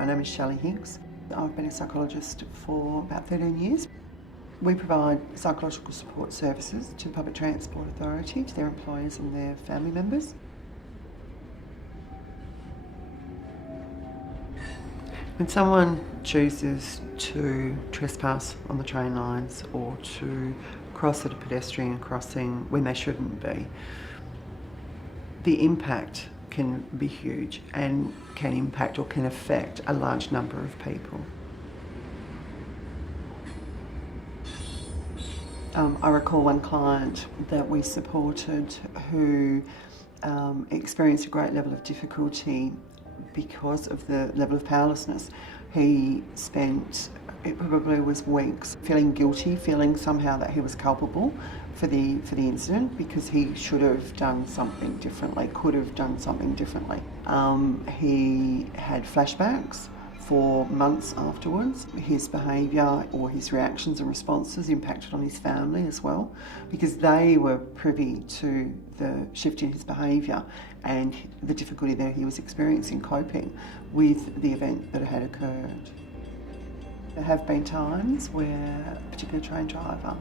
My name is Shelly. I've been a psychologist for about 13 years. We provide psychological support services to Public Transport Authority, to their employees and their family members. When someone chooses to trespass on the train lines or to cross at a pedestrian crossing when they shouldn't be, the impact can be huge and can impact or can affect a large number of people. I recall one client that we supported who experienced a great level of difficulty because of the level of powerlessness. He spent, it probably was weeks, feeling guilty, feeling somehow that he was culpable for the incident because he should have done something differently, could have done something differently. He had flashbacks for months afterwards. His behaviour or his reactions and responses impacted on his family as well, because they were privy to the shift in his behaviour and the difficulty that he was experiencing coping with the event that had occurred. There have been times where a particular train driver,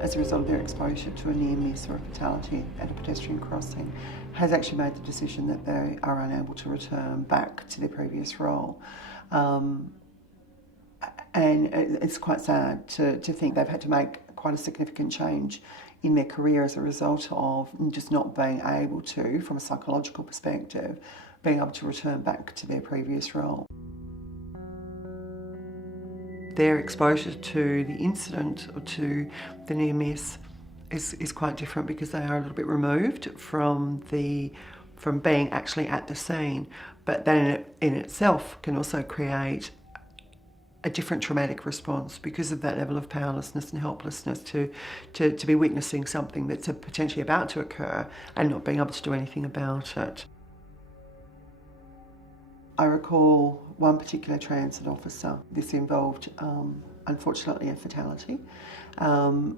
as a result of their exposure to a near miss or a fatality at a pedestrian crossing, has actually made the decision that they are unable to return back to their previous role. And it's quite sad to think they've had to make quite a significant change in their career as a result of just not being able to, from a psychological perspective, being able to return back to their previous role. Their exposure to the incident or to the near miss is quite different because they are a little bit removed from being actually at the scene, but then in itself can also create a different traumatic response because of that level of powerlessness and helplessness to be witnessing something that's potentially about to occur and not being able to do anything about it. I recall one particular transit officer. This involved, unfortunately, a fatality, an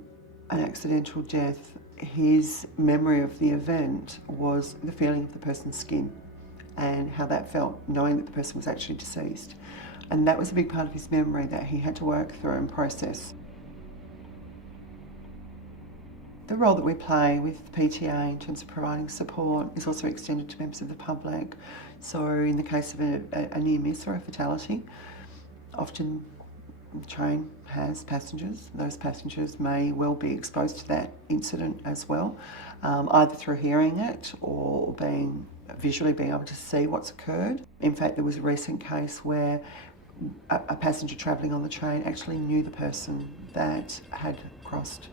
accidental death. His memory of the event was the feeling of the person's skin and how that felt, knowing that the person was actually deceased. And that was a big part of his memory that he had to work through and process. The role that we play with PTA in terms of providing support is also extended to members of the public. So in the case of a near miss or a fatality, often the train has passengers. Those passengers may well be exposed to that incident as well, either through hearing it or visually being able to see what's occurred. In fact, there was a recent case where a passenger travelling on the train actually knew the person that had crossed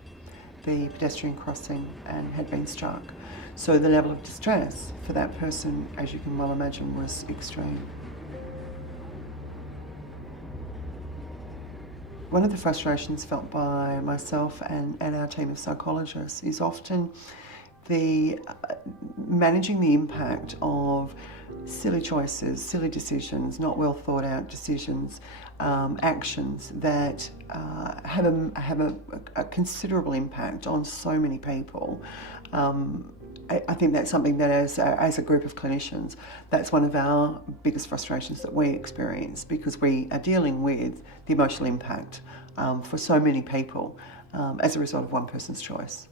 the pedestrian crossing and had been struck. So the level of distress for that person, as you can well imagine, was extreme. One of the frustrations felt by myself and our team of psychologists is often managing the impact of silly choices, silly decisions, not well thought out decisions, actions that have a considerable impact on so many people. I think that's something that as a group of clinicians, that's one of our biggest frustrations that we experience, because we are dealing with the emotional impact for so many people as a result of one person's choice.